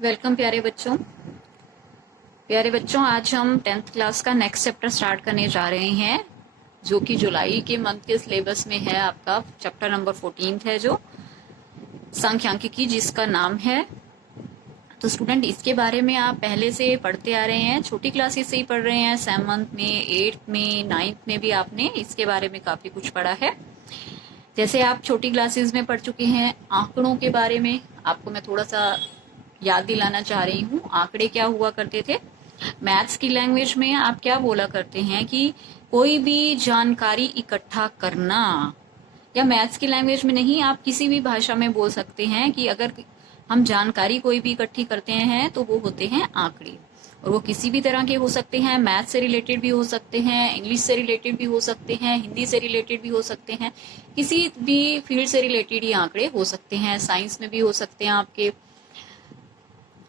Welcome प्यारे बच्चों आज हम 10th क्लास का नेक्स्ट चैप्टर स्टार्ट करने जा रहे हैं, जो कि जुलाई के मंथ के सिलेबस में है। आपका चैप्टर नंबर 14 है, जो सांख्यिकी, जिसका नाम है। तो स्टूडेंट, इसके बारे में आप पहले से पढ़ते आ रहे हैं, छोटी क्लासेस से ही पढ़ रहे हैं। 7th में, 8th में, 9th में भी आपने इसके बारे में काफी कुछ पढ़ा है। जैसे आप छोटी क्लासेस में पढ़ चुके हैं आंकड़ों के बारे में, आपको मैं थोड़ा सा याद दिलाना चाह रही हूँ। आंकड़े क्या हुआ करते थे? मैथ्स की लैंग्वेज में आप क्या बोला करते हैं कि कोई भी जानकारी इकट्ठा करना, या मैथ्स की लैंग्वेज में नहीं, आप किसी भी भाषा में बोल सकते हैं कि अगर हम जानकारी कोई भी इकट्ठी करते हैं तो वो होते हैं आंकड़े। और वो किसी भी तरह के हो सकते हैं, मैथ से रिलेटेड भी हो सकते हैं, इंग्लिश से रिलेटेड भी हो सकते हैं, हिंदी से रिलेटेड भी हो सकते हैं, किसी भी फील्ड से रिलेटेड ये आंकड़े हो सकते हैं। साइंस में भी हो सकते हैं आपके।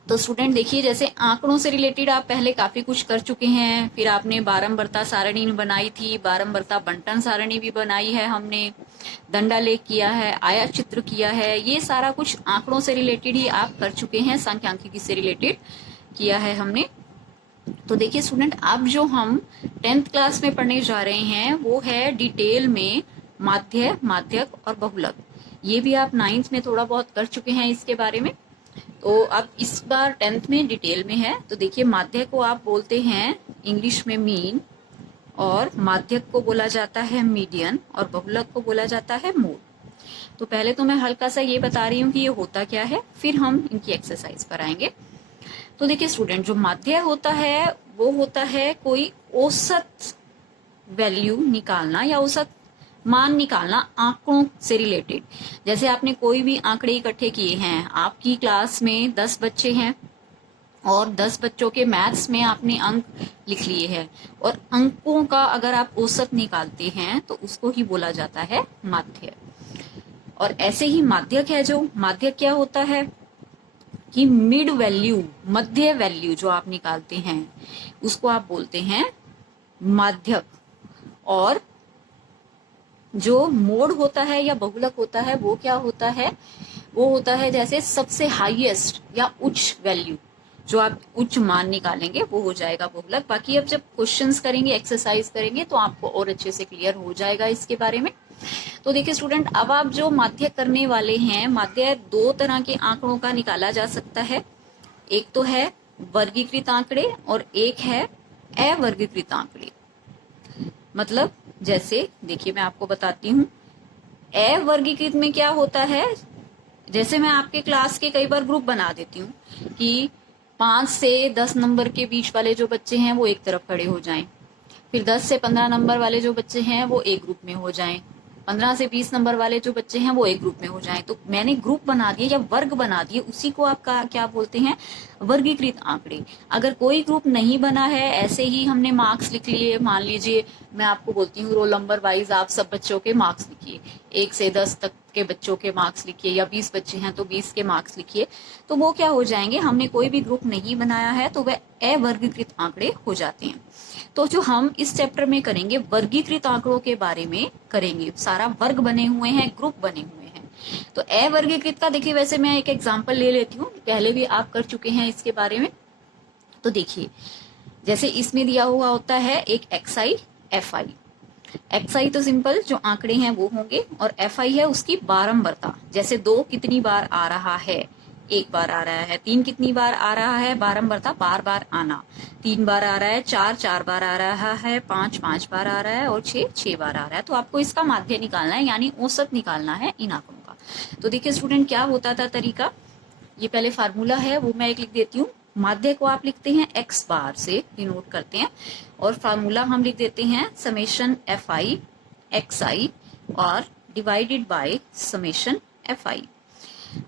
तो स्टूडेंट देखिए, जैसे आंकड़ों से रिलेटेड आप पहले काफी कुछ कर चुके हैं। फिर आपने बारंबारता सारणी बनाई थी, बारंबारता बंटन सारणी भी बनाई है हमने, दंडालेख किया है, आयत चित्र किया है। ये सारा कुछ आंकड़ों से रिलेटेड ही आप कर चुके हैं, सांख्यिकी से रिलेटेड किया है हमने। तो देखिए स्टूडेंट, अब जो हम 10th क्लास में पढ़ने जा रहे हैं वो है डिटेल में माध्य, माध्यक और बहुलक। ये भी आप 9th में थोड़ा बहुत कर चुके हैं इसके बारे में। तो अब इस बार 10th में डिटेल में है। तो देखिए, माध्य को आप बोलते हैं इंग्लिश में मीन, और माध्यक को बोला जाता है मीडियन, और बहुलक को बोला जाता है मोड। तो पहले तो मैं हल्का सा ये बता रही हूँ कि ये होता क्या है, फिर हम इनकी एक्सरसाइज पर आएंगे। तो देखिए स्टूडेंट, जो माध्य होता है वो होता है कोई औसत वैल्यू निकालना या औसत मान निकालना आंकड़ों से रिलेटेड। जैसे आपने कोई भी आंकड़े इकट्ठे किए हैं, आपकी क्लास में 10 बच्चे हैं और 10 बच्चों के मैथ्स में आपने अंक लिख लिए हैं, और अंकों का अगर आप औसत निकालते हैं तो उसको ही बोला जाता है माध्य। और ऐसे ही माध्यक है, जो माध्यक क्या होता है कि मिड वैल्यू, मध्य वैल्यू जो आप निकालते हैं उसको आप बोलते हैं माध्यक। और जो मोड होता है या बहुलक होता है वो क्या होता है? वो होता है जैसे सबसे हाईएस्ट या उच्च वैल्यू, जो आप उच्च मान निकालेंगे वो हो जाएगा बहुलक। बाकी अब जब क्वेश्चंस करेंगे, एक्सरसाइज करेंगे, तो आपको और अच्छे से क्लियर हो जाएगा इसके बारे में। तो देखिए स्टूडेंट, अब आप जो माध्य करने वाले हैं, माध्य 2 तरह के आंकड़ों का निकाला जा सकता है। एक तो है वर्गीकृत आंकड़े और एक है अवर्गीकृत आंकड़े। मतलब जैसे देखिए, मैं आपको बताती हूँ अवर्गीकृत में क्या होता है। जैसे मैं आपके क्लास के कई बार ग्रुप बना देती हूँ कि 5 से 10 नंबर के बीच वाले जो बच्चे हैं वो एक तरफ खड़े हो जाएं, फिर 10 से 15 नंबर वाले जो बच्चे हैं वो एक ग्रुप में हो जाएं, 15 से 20 नंबर वाले जो बच्चे हैं वो एक ग्रुप में हो जाएं। तो मैंने ग्रुप बना दिए या वर्ग बना दिए, उसी को आप क्या बोलते हैं? वर्गीकृत आंकड़े। अगर कोई ग्रुप नहीं बना है, ऐसे ही हमने मार्क्स लिख लिए, मान लीजिए मैं आपको बोलती हूँ रोल नंबर वाइज आप सब बच्चों के मार्क्स लिखिए, 1 से 10 तक के बच्चों के मार्क्स लिखिए, या 20 बच्चे हैं तो 20 के मार्क्स लिखिए। तो वो क्या हो जाएंगे? हमने कोई भी ग्रुप नहीं बनाया है तो वह अवर्गीकृत आंकड़े हो जाते हैं। तो जो हम इस चैप्टर में करेंगे, वर्गीकृत आंकड़ों के बारे में करेंगे। सारा वर्ग बने हुए हैं, ग्रुप बने हुए हैं। तो अवर्गीकृत का देखिए, वैसे मैं एक एग्जांपल ले लेती हूँ, पहले भी आप कर चुके हैं इसके बारे में। तो देखिए, जैसे इसमें दिया हुआ होता है एक XI FI। XI तो सिंपल जो आंकड़े हैं वो होंगे, और FI है उसकी बारंबारता। जैसे 2 कितनी बार आ रहा है? 1 बार आ रहा है। 3 कितनी बार आ रहा है? बारंबारता, बार बार आना। 3 बार आ रहा है, 4 बार आ रहा है, 5 बार आ रहा है, और 6 बार आ रहा है। तो आपको इसका माध्य निकालना है, यानी औसत निकालना है इन आंकड़ों का। तो देखिए स्टूडेंट, क्या होता था तरीका, ये पहले फार्मूला है वो मैं एक लिख देती हूँ। माध्य को आप लिखते हैं x बार से डिनोट करते हैं, और फार्मूला हम लिख देते हैं समेशन FI XI और डिवाइडेड बाय समेशन FI।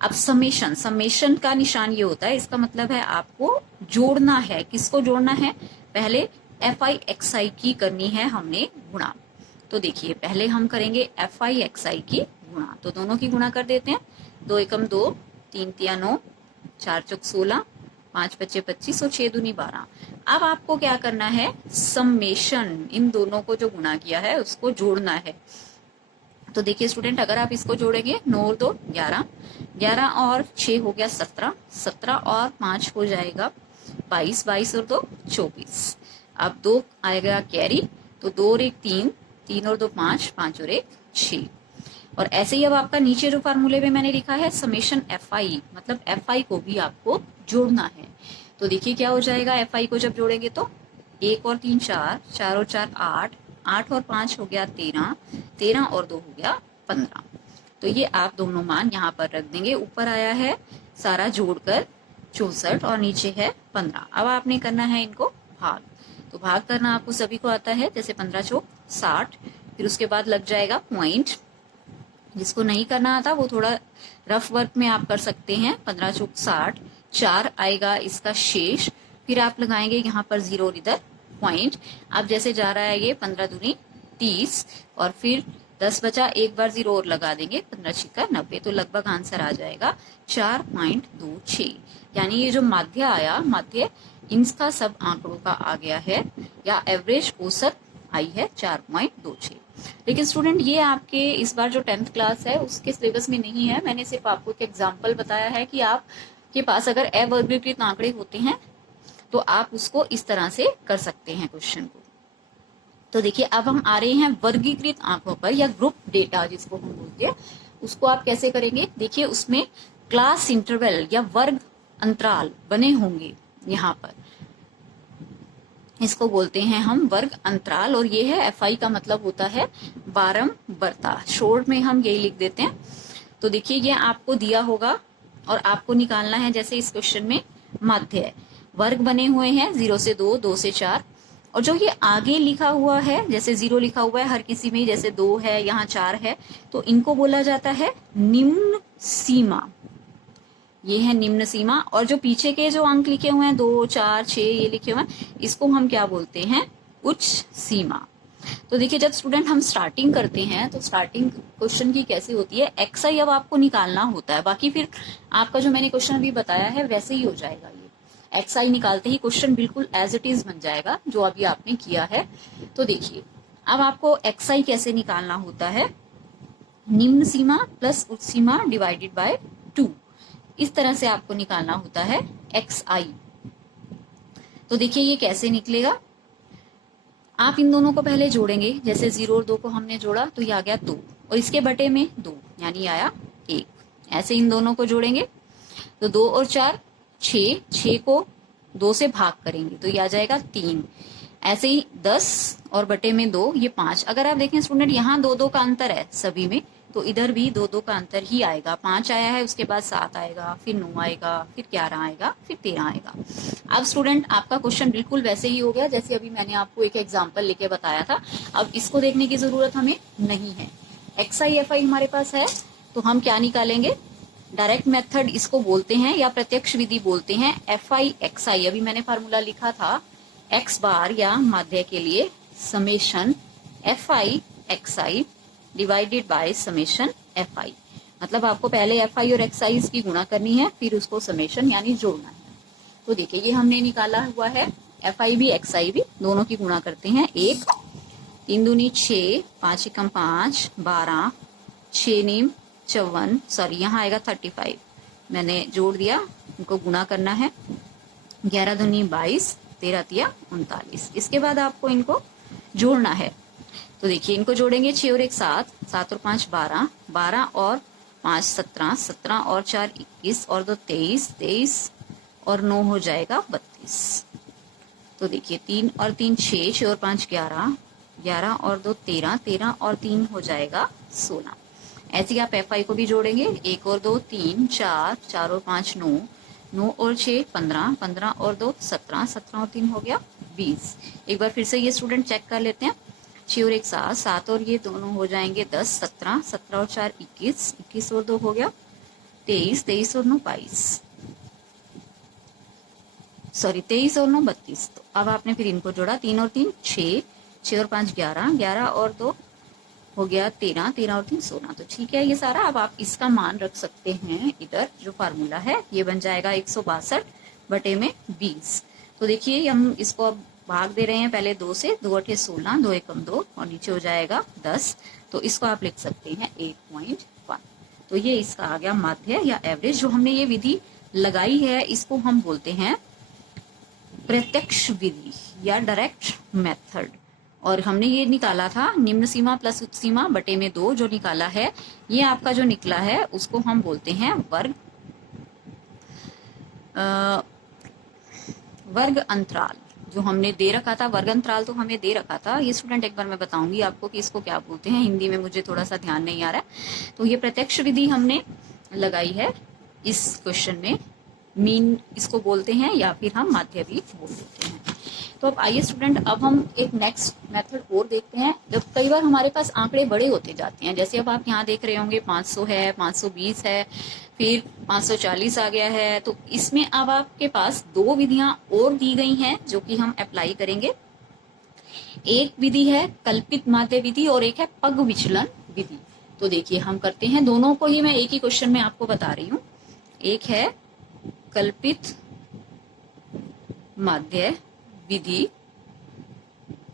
अब समेशन का निशान ये होता है, इसका मतलब है आपको जोड़ना है। किसको जोड़ना है? पहले FI XI की करनी है हमने गुणा। तो देखिए, पहले हम करेंगे FI XI की गुणा। तो दोनों की गुणा कर देते हैं। 2 एकम 2, 3 तिया 9, 4 चौक 16, 5 पच्चे 25 और 6 दूनी 12। अब आपको क्या करना है? समेशन, इन दोनों को जो गुणा किया है उसको जोड़ना है। तो देखिए स्टूडेंट, अगर आप इसको जोड़ेंगे 9 और 2 11, 11 और 6 हो गया 17, 17 और 5 हो जाएगा 22, 22 और 2 24। अब 2 आएगा कैरी, तो 2 और 1 3, 3 और 2 5, 5 और 1 6। और ऐसे ही अब आपका नीचे जो फार्मूले में मैंने लिखा है समेशन एफ आई, मतलब एफ आई को भी आपको जोड़ना है। तो देखिए क्या हो जाएगा, एफ आई को जब जोड़ेंगे तो 1 और 3 4, 4 और 4 8, 8 और 5 हो गया 13, 13 और 2 हो गया 15। तो ये आप दोनों मान यहाँ पर रख देंगे। ऊपर आया है सारा जोड़कर 64 और नीचे है 15। अब आपने करना है इनको भाग। तो भाग करना आपको सभी को आता है, जैसे 15 चौक 60, फिर उसके बाद लग जाएगा पॉइंट। जिसको नहीं करना आता वो थोड़ा रफ वर्क में आप कर सकते हैं। 15 चौक 60, 4 आएगा इसका शेष, फिर आप लगाएंगे यहाँ पर 0 और इधर पॉइंट। अब जैसे जा रहा है ये 15 दूनी 30 और फिर 10 बचा, एक बार 0 और लगा देंगे, 15 छिक्का 90। तो लगभग आंसर आ जाएगा 4.26। यानी ये जो माध्य आया, माध्य इनका सब आंकड़ों का आ गया है, या एवरेज औसत आई है 4.26। लेकिन स्टूडेंट ये आपके इस बार जो 10th क्लास है उसके सिलेबस में नहीं है। मैंने सिर्फ आपको एक एग्जांपल बताया है कि आपके पास अगर अवर्गीकृत आंकड़े होते हैं तो आप उसको इस तरह से कर सकते हैं क्वेश्चन को। तो देखिए अब हम आ रहे हैं वर्गीकृत आंकड़ों पर, या ग्रुप डेटा जिसको हम बोलते हैं, उसको आप कैसे करेंगे। देखिए उसमें क्लास इंटरवल या वर्ग अंतराल बने होंगे यहाँ पर, इसको बोलते हैं हम वर्ग अंतराल। और ये है एफ आई का मतलब होता है बारंबारता, शॉर्ट में हम यही लिख देते हैं। तो देखिए ये आपको दिया होगा और आपको निकालना है, जैसे इस क्वेश्चन में माध्य है, वर्ग बने हुए हैं 0 से 2, 2 से 4, और जो ये आगे लिखा हुआ है, जैसे 0 लिखा हुआ है हर किसी में, जैसे 2 है यहाँ 4 है, तो इनको बोला जाता है निम्न सीमा। ये है निम्न सीमा। और जो पीछे के जो अंक लिखे हुए हैं 2 4 6 ये लिखे हुए हैं, इसको हम क्या बोलते हैं, उच्च सीमा। तो देखिए जब स्टूडेंट हम स्टार्टिंग करते हैं तो स्टार्टिंग क्वेश्चन की कैसी होती है, एक्स आई अब आपको निकालना होता है, बाकी फिर आपका जो मैंने क्वेश्चन अभी बताया है वैसे ही हो जाएगा। ये एक्स आई निकालते ही क्वेश्चन बिल्कुल एज इट इज बन जाएगा जो अभी आपने किया है। तो देखिए अब आपको एक्स आई कैसे निकालना होता है, निम्न सीमा प्लस उच्च सीमा डिवाइडेड बाय 2, इस तरह से आपको निकालना होता है एक्स आई। तो देखिए ये कैसे निकलेगा, आप इन दोनों को पहले जोड़ेंगे, जैसे 0 और 2 को हमने जोड़ा तो ये आ गया 2, और इसके बटे में 2 यानी आया 1। ऐसे इन दोनों को जोड़ेंगे तो 2 और 4 6, 6 को 2 से भाग करेंगे तो ये आ जाएगा 3। ऐसे ही 10 और बटे में 2 ये 5। अगर आप देखें स्टूडेंट यहाँ 2 2 का अंतर है सभी में, तो इधर भी 2 2 का अंतर ही आएगा। 5 आया है, उसके बाद 7 आएगा, फिर 9 आएगा, फिर 11 आएगा, फिर 13 आएगा। अब स्टूडेंट आपका क्वेश्चन बिल्कुल वैसे ही हो गया जैसे अभी मैंने आपको एक एग्जांपल लेके बताया था। अब इसको देखने की जरूरत हमें नहीं है, एक्स आई एफ आई हमारे पास है, तो हम क्या निकालेंगे, डायरेक्ट मेथड इसको बोलते हैं या प्रत्यक्ष विधि बोलते हैं, एफ आई एक्स आई। अभी मैंने फार्मूला लिखा था एक्स बार या माध्य के लिए summation F I x I divided by summation F आई। मतलब आपको पहले एफ आई और एक्स आई की गुणा करनी है, फिर उसको समेशन यानी जोड़ना है। तो देखिए ये हमने निकाला हुआ है, एफ आई भी एक्स आई भी दोनों की गुणा करते हैं। 1 3 दूनी 6, 5 एकम 5 12, 6 नीम 54, सॉरी यहाँ आएगा 35, मैंने जोड़ दिया, इनको गुणा करना है। 11 दूनी 22, 13 तिया 39। इसके बाद आपको इनको जोड़ना है। तो देखिए इनको जोड़ेंगे, 6 और 1 7, 7 और 5 12, 12 और 5 17, 17 और 4 21 और 2 23, 23 और 9 हो जाएगा 32। तो देखिए 3 और 3 6, 6 और 5 11, 11 और 2 13, 13 और 3 हो जाएगा 16। ऐसे ही आप एफ आई को भी जोड़ेंगे, 1 और 2 3, 4, 4 और 5 9, 9 और 6 15, 15 और 2 17, 17 और 3 हो गया 20। एक बार फिर से ये स्टूडेंट चेक कर लेते हैं, 6 और 1 7, 7 और ये दोनों हो जाएंगे 10, 17, 17 और 4 21, 21 और 2 हो गया 23, 23 और 9 22, सॉरी 23 और 9 32। तो अब आपने फिर इनको जोड़ा, 3 और 3 6, 6 और 5 11, 11 और 2 हो गया 13, 13 और 3 16। तो ठीक है ये सारा। अब आप इसका मान रख सकते हैं, इधर जो फार्मूला है ये बन जाएगा 162 बटे में 20। तो देखिए हम इसको अब भाग दे रहे हैं पहले 2 से, 2 8 16, 2 एकम 2 और नीचे हो जाएगा 10। तो इसको आप लिख सकते हैं 8.1। तो ये इसका आ गया माध्य या एवरेज। जो हमने ये विधि लगाई है इसको हम बोलते हैं प्रत्यक्ष विधि या डायरेक्ट मेथड। और हमने ये निकाला था निम्न सीमा प्लस उच्च सीमा बटे में 2 जो निकाला है, ये आपका जो निकला है उसको हम बोलते हैं वर्ग अंतराल। जो हमने दे रखा था वर्ग अंतराल तो हमें दे रखा था, ये स्टूडेंट एक बार मैं बताऊंगी आपको कि इसको क्या बोलते हैं, हिंदी में मुझे थोड़ा सा ध्यान नहीं आ रहा है। तो ये प्रत्यक्ष विधि हमने लगाई है इस क्वेश्चन में, मीन इसको बोलते हैं या फिर हम माध्य भी बोल देते हैं। तो अब आइए स्टूडेंट, अब हम एक नेक्स्ट मेथड और देखते हैं। जब कई बार हमारे पास आंकड़े बड़े होते जाते हैं, जैसे अब आप यहाँ देख रहे होंगे 500 है, 520 है, फिर 540 आ गया है। तो इसमें अब आपके पास 2 विधियां और दी गई हैं जो कि हम अप्लाई करेंगे। एक विधि है कल्पित माध्य विधि और एक है पग विचलन विधि। तो देखिए हम करते हैं दोनों को ही, मैं एक ही क्वेश्चन में आपको बता रही हूँ। एक है कल्पित माध्य विधि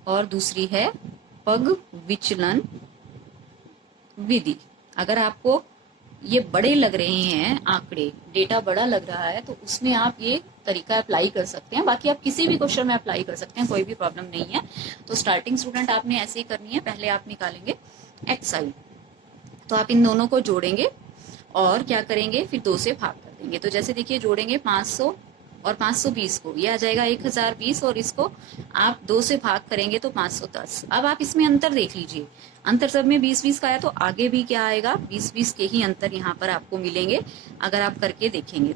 और दूसरी है पग विचलन विधि। अगर आपको ये बड़े लग रहे हैं आंकड़े, डेटा बड़ा लग रहा है, तो उसमें आप ये तरीका अप्लाई कर सकते हैं। बाकी आप किसी भी क्वेश्चन में अप्लाई कर सकते हैं, कोई भी प्रॉब्लम नहीं है। तो स्टार्टिंग स्टूडेंट आपने ऐसे ही करनी है। पहले आप निकालेंगे एक्सआई, तो आप इन दोनों को जोड़ेंगे और क्या करेंगे, फिर 2 से भाग कर देंगे। तो जैसे देखिए जोड़ेंगे 500 और 520 को, ये आ जाएगा 1020 और इसको आप 2 से भाग करेंगे तो 510। अब आप इसमें अंतर देख लीजिए, अंतर सब में 20-20 का है, तो आगे भी क्या आएगा, 20-20 के ही अंतर यहाँ पर आपको मिलेंगे अगर आप करके देखेंगे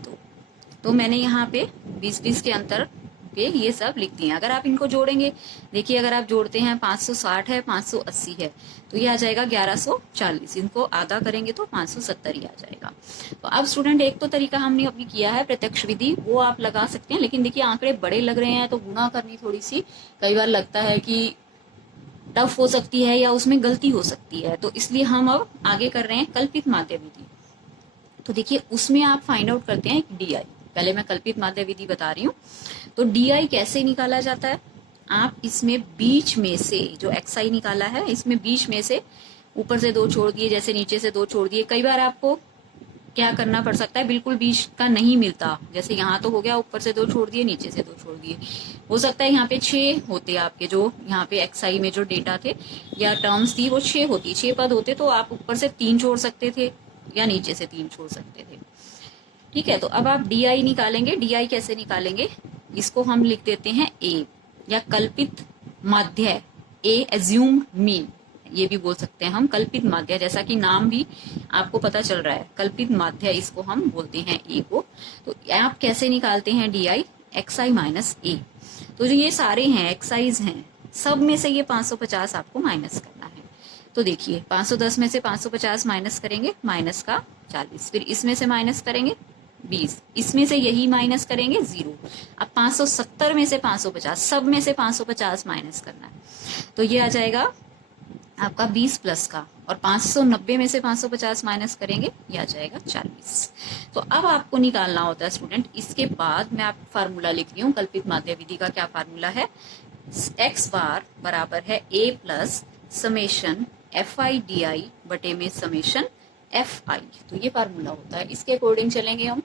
तो मैंने यहाँ पे 20-20 के अंतर के ये सब लिख दिए। अगर आप इनको जोड़ेंगे, देखिए अगर आप जोड़ते हैं 560 है, 580 है, तो ये आ जाएगा 1140। इनको आधा करेंगे तो 570 ही आ जाएगा। तो अब स्टूडेंट एक तो तरीका हमने अभी किया है प्रत्यक्ष विधि, वो आप लगा सकते हैं। लेकिन देखिए आंकड़े बड़े लग रहे हैं तो गुणा करनी थोड़ी सी कई बार लगता है कि टफ हो सकती है या उसमें गलती हो सकती है, तो इसलिए हम अब आगे कर रहे हैं कल्पित माध्य विधि। तो देखिए उसमें आप फाइंड आउट करते हैं डीआई। पहले मैं कल्पित माध्य विधि बता रही हूँ। तो डीआई कैसे निकाला जाता है, आप इसमें बीच में से जो एक्सआई निकाला है, इसमें बीच में से ऊपर से 2 छोड़ दिए, जैसे नीचे से 2 छोड़ दिए। कई बार आपको क्या करना पड़ सकता है, बिल्कुल बीच का नहीं मिलता, जैसे यहाँ तो हो गया, ऊपर से 2 छोड़ दिए, नीचे से 2 छोड़ दिए। हो सकता है यहाँ पे 6 होते आपके, जो यहाँ पे एक्सआई में जो डेटा थे या टर्म्स थी वो 6 होती, 6 पद होते, तो आप ऊपर से 3 छोड़ सकते थे या नीचे से 3 छोड़ सकते थे। ठीक है, तो अब आप डीआई निकालेंगे। डीआई कैसे निकालेंगे, इसको हम लिख देते हैं ए या कल्पित माध्य, ए एज्यूम्ड मीन, ये भी बोल सकते हैं हम कल्पित माध्य, जैसा कि नाम भी आपको पता चल रहा है, कल्पित माध्य इसको हम बोलते हैं ए को। तो आप कैसे निकालते हैं डीआई, एक्सआई माइनस ए। तो जो ये सारे हैं एक्सआईज हैं, सब में से ये 550 आपको माइनस करना है। तो देखिए 510 में से 550 माइनस करेंगे, माइनस का 40, फिर इसमें से माइनस करेंगे 20, इसमें से यही माइनस करेंगे 0। अब 570 में से 550, सब में से 550 माइनस करना है, तो ये आ जाएगा आपका 20 प्लस का, और 590 में से 550 माइनस करेंगे, ये आ जाएगा 40। तो अब आपको निकालना होता है स्टूडेंट, इसके बाद मैं आप फार्मूला लिख रही हूँ कल्पित माध्य विधि का। क्या फार्मूला है, एक्स बार बराबर है A plus summation F I D I बटे में समेशन एफ आई। तो ये फार्मूला होता है, इसके अकॉर्डिंग चलेंगे हम।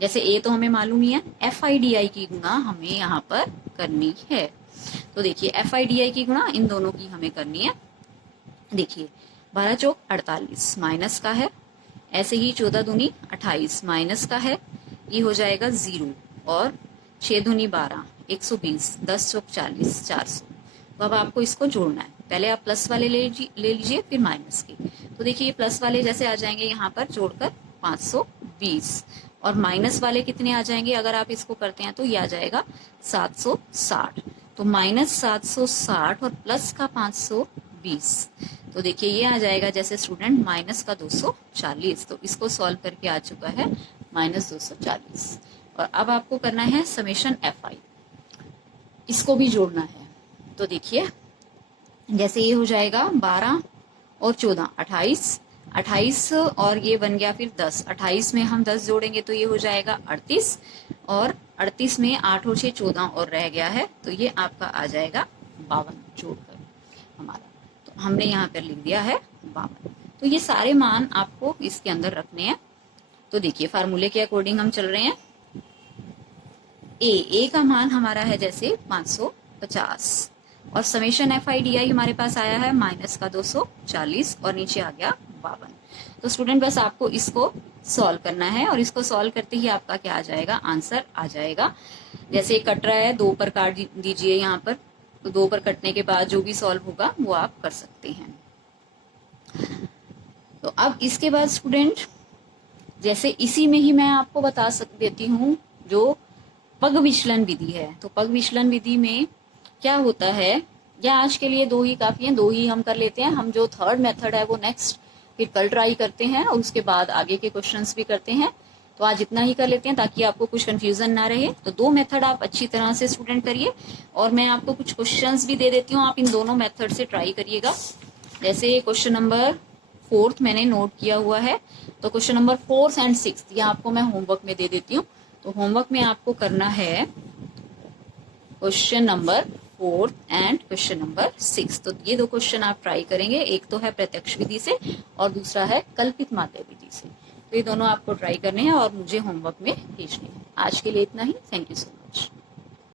जैसे ए तो हमें मालूम ही है, एफ आई डी आई की गुणा हमें यहाँ पर करनी है। तो देखिए एफ आई डी आई की गुणा इन दोनों की हमें करनी है। देखिए 12 चौक 48 माइनस का है, ऐसे ही 14 दूनी 28 माइनस का है, ये हो जाएगा 0, और 6 दूनी 12 120, 10 चौक 40 400। तो अब आपको इसको जोड़ना है, पहले आप प्लस वाले ले लीजिए फिर माइनस के। तो देखिए ये प्लस वाले जैसे आ जाएंगे यहाँ पर जोड़कर 520, और माइनस वाले कितने आ जाएंगे अगर आप इसको करते हैं तो ये आ जाएगा 760। तो माइनस 760 और प्लस का 520, तो देखिए ये आ जाएगा जैसे स्टूडेंट माइनस का 240। तो इसको सॉल्व करके आ चुका है माइनस 240। और अब आपको करना है समेशन एफ आई, इसको भी जोड़ना है। तो देखिए जैसे ये हो जाएगा 12 और 14 28 और ये बन गया फिर 10, 28 में हम 10 जोड़ेंगे तो ये हो जाएगा 38, और 38 में 8 और 6 14 और रह गया है, तो ये आपका आ जाएगा 52 जोड़कर हमारा। तो हमने यहाँ पर लिख दिया है 52। तो ये सारे मान आपको इसके अंदर रखने हैं। तो देखिए फार्मूले के अकॉर्डिंग हम चल रहे हैं। ए का मान हमारा है जैसे 550 और समेशन FIDI हमारे पास आया है माइनस का 240 और नीचे आ गया 52। तो स्टूडेंट बस आपको इसको सॉल्व करना है और इसको सॉल्व करते ही आपका क्या आ जाएगा, आंसर आ जाएगा। जैसे कट रहा है 2 पर काट दीजिए यहाँ पर, तो 2 पर कटने के बाद जो भी सॉल्व होगा वो आप कर सकते हैं। तो अब इसके बाद स्टूडेंट जैसे इसी में ही मैं आपको बता देती हूँ जो पग विचलन विधि है। तो पग विचलन विधि में क्या होता है, या आज के लिए 2 ही काफी हैं, 2 ही हम कर लेते हैं। हम जो थर्ड मेथड है वो नेक्स्ट फिर कल ट्राई करते हैं और उसके बाद आगे के क्वेश्चंस भी करते हैं। तो आज इतना ही कर लेते हैं ताकि आपको कुछ कंफ्यूजन ना रहे। तो 2 मेथड आप अच्छी तरह से स्टूडेंट करिए और मैं आपको कुछ क्वेश्चंस भी दे देती हूँ, आप इन दोनों मेथड से ट्राई करिएगा। जैसे क्वेश्चन नंबर 4 मैंने नोट किया हुआ है, तो क्वेश्चन नंबर 4 एंड 6 ये आपको मैं होमवर्क में दे देती हूँ। तो होमवर्क में आपको करना है question number 4 and question number 6। तो ये 2 क्वेश्चन आप ट्राई करेंगे, एक तो है प्रत्यक्ष विधि से और दूसरा है कल्पित माध्य विधि से। तो ये दोनों आपको ट्राई करने हैं और मुझे होमवर्क में भेजने हैं। आज के लिए इतना ही। Thank you so much.